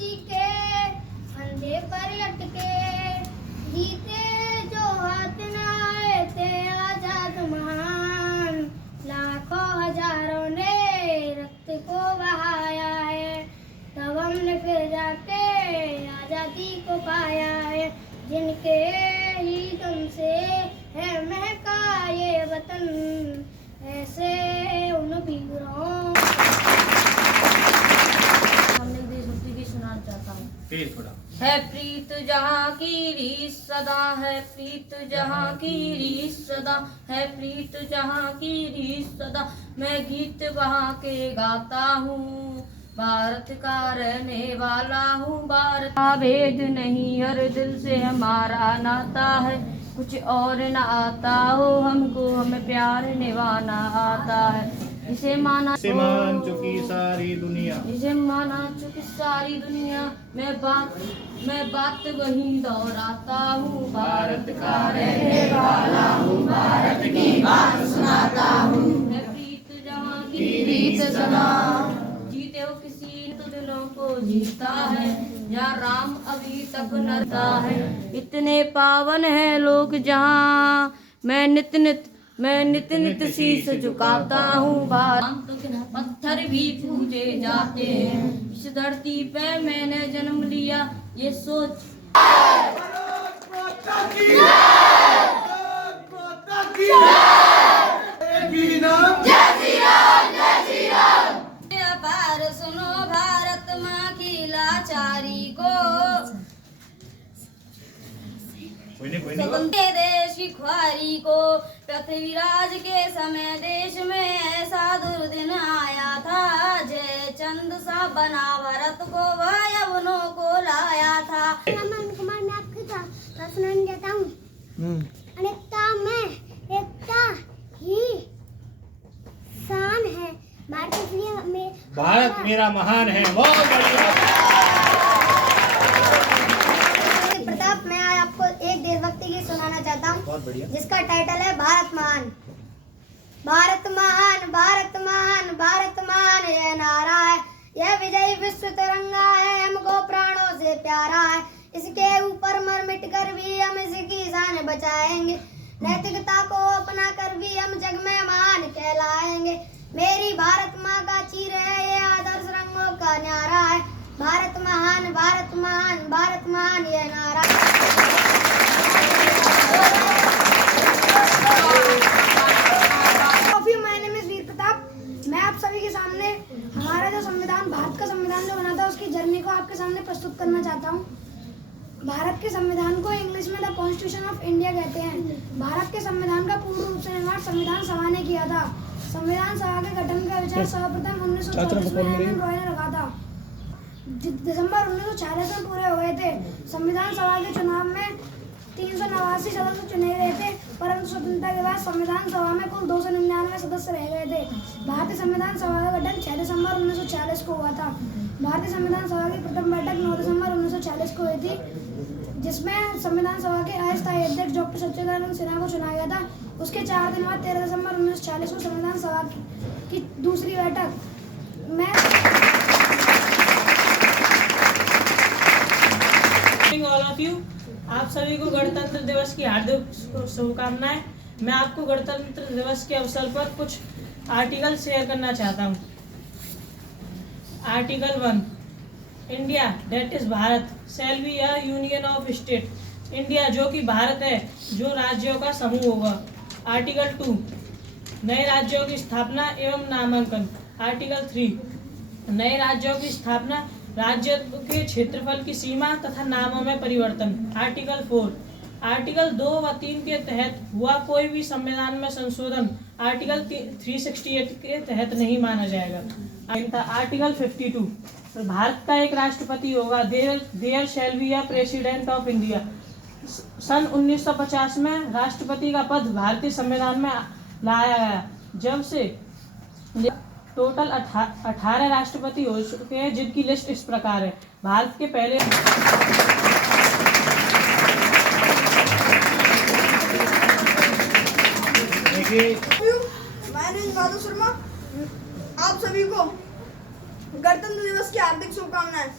फांसी के फंदे पर लटके, जीते जो हाथ न आए थे आजाद महान, लाखों हजारों ने रक्त को बहाया है, तब हमने फिर जाके आजादी को पाया है। जिनके ही दम से है महका ये वतन, ऐसे उन वीरों हमने देशभक्ति की सुनाना चाहता हूँ। फिर थोड़ा है प्रीत जहाँ की रीत सदा, है प्रीत जहाँ की रीत सदा, है प्रीत जहाँ की रीत सदा। मैं गीत वहाँ के गाता हूँ, भारत का रहने वाला हूँ। भारत का भेद नहीं, हर दिल से हमारा नाता है। कुछ और न आता हो हमको, हमें प्यार निभाना आता है। इसे माना मान चुकी सारी दुनिया, इसे माना चुकी सारी दुनिया। मैं बात वही दोहराता हूँ, भारत का रहने वाला हूँ, भारत की बात सुनाता हूँ। मैं प्रीत जहाँ की रीत सदा, जीते हो किसी तो दिलों को जीता है, जहाँ राम अभी तक नरता है। इतने पावन है लोग जहाँ, मैं नित नित शीश झुकाता हूँ। भारत के पत्थर भी पूजे जाते हैं, इस धरती पे मैंने जन्म लिया, ये सोच अपार सुनो भारत माँ की लाचारी को, स्वतंत्र देश की ख्वारी को। पृथ्वीराज के समय देश में ऐसा दुर्दिन आया था, जय चंद सा बना भारत को वह यवनों को लाया था। अमन कुमार मैं आपके साथ सुनाने जाता हूँ। अनेकता में एकता ही शान है, भारत मेरा महान है। बहुत बढ़िया। प्रताप, मैं आज आपको एक देशभक्ति गीत सुनाना चाहता हूँ, बहुत बढ़िया। जिसका टाइटल है भारत महान। भारत महान, भारत महान, भारत महान यह नारा है, यह विजयी विश्व तिरंगा है, हमको प्राणों से प्यारा है। इसके ऊपर मर मिट कर भी हम इसकी शान बचाएंगे, नैतिकता को अपना कर भी हम जग में महान कहलाएंगे। मेरी भारत माँ का चीर है ये आदर्श रंगों का न्यारा है, भारत महान, भारत महान, भारत महान यह नारा। मैं आप सभी के सामने हमारा जो संविधान, भारत का संविधान जो बना था, उसकी जर्नी को आपके सामने प्रस्तुत करना चाहता हूँ। भारत के संविधान को इंग्लिश में द कॉन्स्टिट्यूशन ऑफ इंडिया कहते हैं। भारत के संविधान का पूर्ण रूप से निर्माण संविधान सभा ने किया था। संविधान सभा के गठन का विचार सर्वप्रथम 1940 में एम.एन. रॉय ने रखा था। दिसंबर 1946 में पूरे हुए थे। संविधान सभा के चुनाव में 389 सदस्य चुने गए थे, परंतु स्वतंत्रता के बाद संविधान सभा में कुल 299 सदस्य रह गए थे। भारतीय संविधान सभा का गठन 6 दिसंबर 1946 को हुआ था। भारतीय संविधान सभा की प्रथम बैठक 9 दिसंबर 1946 को हुई थी, जिसमें संविधान सभा के अस्थायी अध्यक्ष डॉक्टर सच्चिदानंद सिन्हा को चुना गया था। उसके 4 दिन बाद 13 दिसंबर 1946 को संविधान सभा की दूसरी बैठक में ऑल ऑफ यू, आप सभी को गणतंत्र दिवस की हार्दिक शुभकामनाएं। मैं आपको गणतंत्र दिवस के अवसर पर कुछ आर्टिकल शेयर करना चाहता हूं। Article 1, India that is Bharat shell be a union of state. India जो कि भारत है, जो राज्यों का समूह होगा। आर्टिकल 2, नए राज्यों की स्थापना एवं नामांकन। आर्टिकल 3, नए राज्यों की स्थापना, राज्य के क्षेत्रफल की सीमा तथा नामों में परिवर्तन। आर्टिकल 4, आर्टिकल 2 व 3 के तहत हुआ कोई भी संविधान में संशोधन आर्टिकल 368 के तहत नहीं माना जाएगा। आर्टिकल 52, भारत का एक राष्ट्रपति होगा। There shall be a president of India. सन 1950 में राष्ट्रपति का पद भारतीय संविधान में लाया गया, जब से टोटल 18 राष्ट्रपति हो चुके हैं, जिनकी लिस्ट इस प्रकार है। भारत के पहले माधव शर्मा, आप सभी को गणतंत्र दिवस की हार्दिक शुभकामनाएं।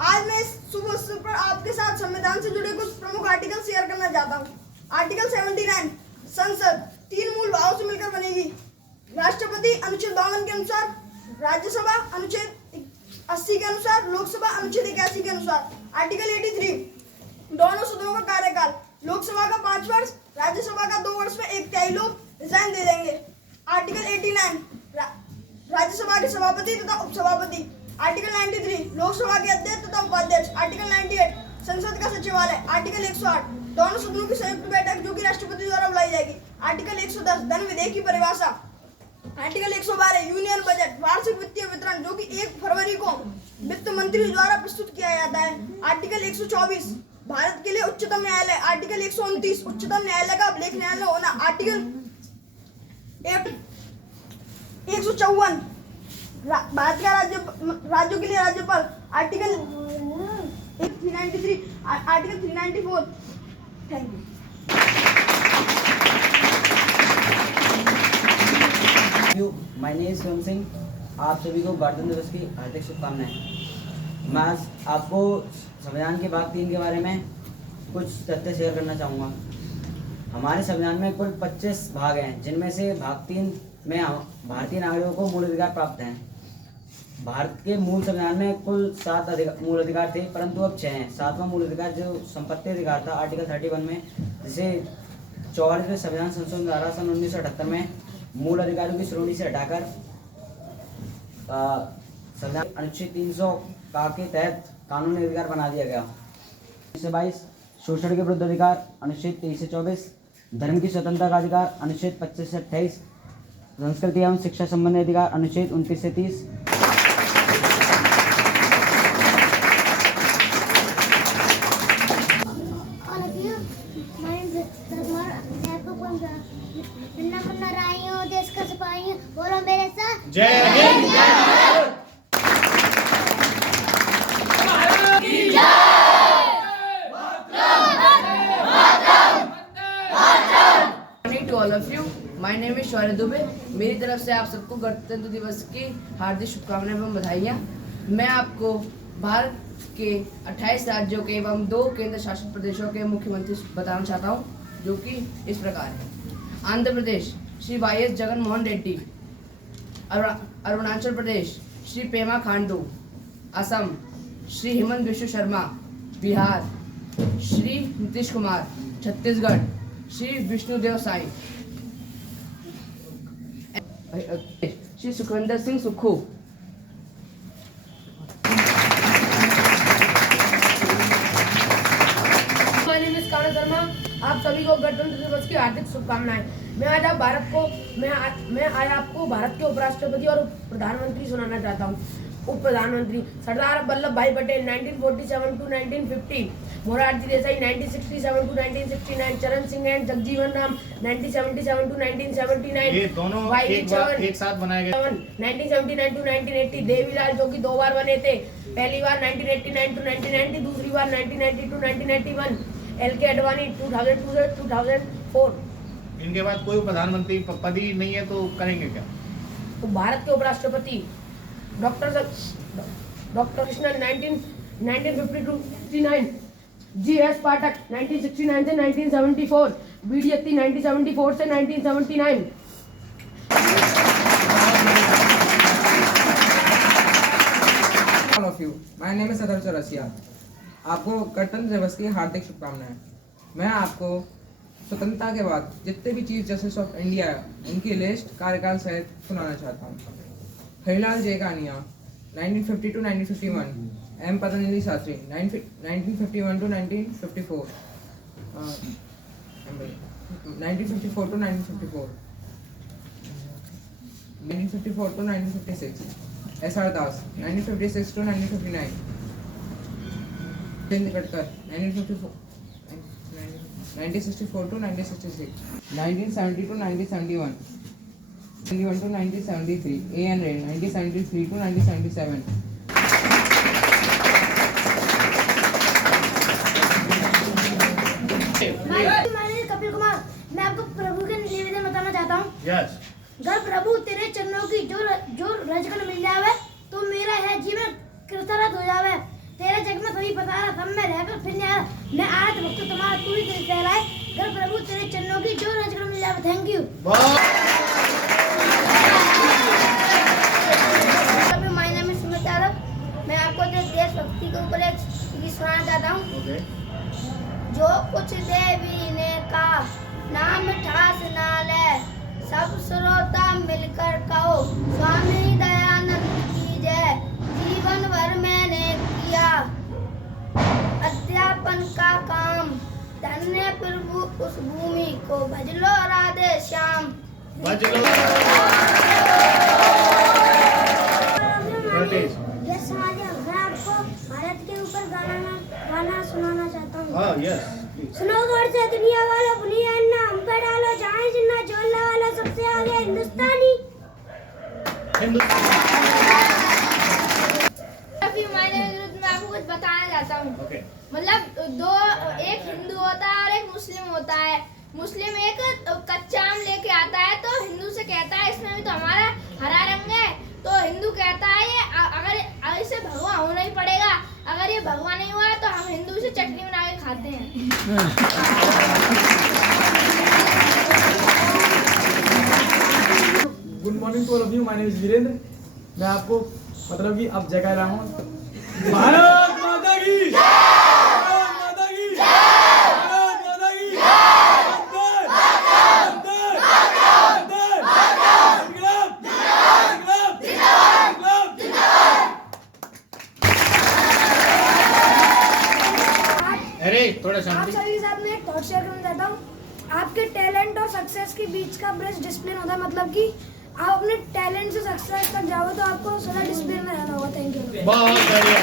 आज मैं इस शुभ अवसर पर आपके साथ संविधान से जुड़े कुछ प्रमुख आर्टिकल शेयर करना चाहता हूँ। आर्टिकल 79, संसद 3 मूल भावों से मिलकर बनेगी। राष्ट्रपति अनुच्छेद 52 के अनुसार, राज्यसभा अनुच्छेद 80 के अनुसार, लोकसभा अनुच्छेद 81 के अनुसार। आर्टिकल 83, दोनों सदनों का कार्यकाल, लोकसभा का 5 वर्ष, राज्यसभा का 2 वर्ष में 1/3 लोग रिजाइन दे देंगे। आर्टिकल 89, राज्यसभा के सभापति तथा उपसभापति। आर्टिकल 93, लोकसभा के अध्यक्ष तथा उपाध्यक्ष। आर्टिकल 98, संसद का सचिवालय। आर्टिकल 108, दोनों सदनों की संयुक्त बैठक जो कि राष्ट्रपति द्वारा बुलाई जाएगी। आर्टिकल 110, धन विधेयक की परिभाषा। आर्टिकल 112, यूनियन बजट, वार्षिक वित्तीय वितरण जो कि 1 फरवरी को वित्त मंत्री द्वारा प्रस्तुत किया जाता है। आर्टिकल 124, भारत के लिए उच्चतम न्यायालय। आर्टिकल 129, उच्चतम न्यायालय का अभिलेख न्यायालय होना। आर्टिकल 154, भारत का राज्यों के लिए राज्यपाल। Article 393, article 394। Thank you. My name is Som Singh. आप सभी को गणतंत्र दिवस की हार्दिक शुभकामनाएं। मैं आज आपको संविधान के भाग 3 के बारे में कुछ तथ्य शेयर करना चाहूँगा। हमारे संविधान में कुल 25 भाग हैं, जिनमें से भाग 3 में भारतीय नागरिकों को मूल अधिकार प्राप्त हैं। भारत के मूल संविधान में कुल 7 मूल अधिकार थे, परंतु अब 6 हैं। 7वां मूल अधिकार जो संपत्ति अधिकार था आर्टिकल 31 में, जिसे 44वें संविधान संशोधन द्वारा सन 1978 में मूल अधिकारों की श्रेणी से हटाकर संविधान अनुच्छेद 300 के तहत कानूनी अधिकार बना दिया गया। 22 शोषण के विरुद्ध अधिकार अनुच्छेद 23 से 24, धर्म की स्वतंत्रता का अधिकार अनुच्छेद 25 से 28, संस्कृति एवं शिक्षा संबंधी अधिकार अनुच्छेद 29 से 30। देश का सिपाही हूं, बोलो मेरे साथ जय हिंद, जय Bharat. To all of you, my name is Shaurya Dubey. मेरी तरफ से आप सबको गणतंत्र दिवस की हार्दिक शुभकामनाएं एवं बधाइयाँ। मैं आपको भारत के 28 राज्यों के एवं 2 केंद्र शासित प्रदेशों के मुख्यमंत्री बताना चाहता हूँ, जो कि इस प्रकार है। Andhra Pradesh Shri YS Jaganmohan Reddy. Arunachal Pradesh Shri Pema Khandu. Assam Shri Himanta Biswa Sarma. Bihar Shri Nitish Kumar. Chhattisgarh Shri Vishnudeo Sai. Shri Sukhvinder Singh Sukhu. My name is Kanha Sharma. आप सभी को गणतंत्र दिवस की हार्दिक शुभकामनाएं। मैं आज आपको भारत के उपराष्ट्रपति और प्रधानमंत्री सुनाना चाहता हूँ। उप प्रधानमंत्री सरदार वल्लभ भाई पटेल 1947 to 1950, मोरारजी देसाई 1967 to 1969, चरण सिंह एंड जगजीवन राम 1977 to 1979, ये दोनों एक साथ बनाए गए। 1979 to 1980, देवीलाल जो कि 2 बार बने थे, पहली बार 1989 to 1990, दूसरी बार 1990 to 1991, LK अडवाणी 2002 से 2004। इनके बाद कोई प्रधानमंत्री पद ही नहीं है, तो करेंगे क्या? तो भारत के उपराष्ट्रपति डॉक्टर कृष्णन 1950 to 69, GS पाठक 1969 से 1974, BD अत्ती 1974 से 1979। All of you, my name is Adar Chaurasia। आपको गणतंत्र दिवस की हार्दिक शुभकामनाएं। मैं आपको स्वतंत्रता के बाद जितने भी चीफ जस्टिस ऑफ इंडिया है उनकी लिस्ट कार्यकाल सहित सुनाना चाहता हूँ। Harilal जयकानिया 1950 to 1951, M Patanjali Shastri 1951 to 1954, 1954 to 1954, 1954 to 1956, SR Das 1956 to 1959, Jitendra Gadkar 1964 to 1966, 1970 to 1971, 1971 to 1973, A.N. Ray 1973 to 1977. Kapil Kumar. मैं आपको प्रभु के निवेदन बताना चाहता हूँ। यस। घर प्रभु तेरे चरणों की जो रजकन मिल जावे, तो मेरा है जीवन कृतरत हो जावे। तेरे जगत कर मैं आज वक्त तुम्हारा तू ही दिल फैलाए कर प्रभु तेरे चरणों की जो नजर मिल जाए। Thank you. My name is Sumit Yadav. मैं आपको देशभक्ति के ऊपर एक गीत सुनाना चाहता हूँ। जो कुछ देवी ने कहा नाम ठास ना ले, सब श्रोता मिलकर कहो स्वामी दयानंद की जय। जीवन भर मैंने किया अध्यापन का काम, धन्य प्रभु उस भूमि को भजलो राधे श्याम। यस मैं आपको भारत के ऊपर गाना सुनाना चाहता हूँ। सुनो गौर से दुनिया वालों, बुनिया अन्ना हम पे डालो, जहाँ जिन्ना जोड़ने वाला सबसे आगे हिंदुस्तानी। मैं आपको कुछ बताना चाहता हूँ। मतलब एक हिंदू होता है और एक मुस्लिम होता है। मुस्लिम एक कच्चा आम लेके आता है तो हिंदू से कहता है इसमें भी तो हमारा हरा रंग है। तो हिंदू कहता है ये अगर इसे भगवा होना ही पड़ेगा, अगर ये भगवा नहीं हुआ तो हम हिंदू से चटनी बना के खाते हैं। Good morning to all of you. My name is Virendra. मैं आपको मतलब कि अब जय कह रहा हूँ। भारत माता की जय, भारत माता की जय, भारत माता की जय। थोड़ा आप शांति। सभी के साथ मैं एक थॉट शेयर करना चाहता हूँ। आपके टैलेंट और सक्सेस के बीच का ब्रिज डिसिप्लिन होता है। मतलब कि आप अपने टैलेंट से सक्सेस तक जाओ तो आपको सदा डिसिप्लिन में रहना होगा। Thank you. बहुत बढ़िया।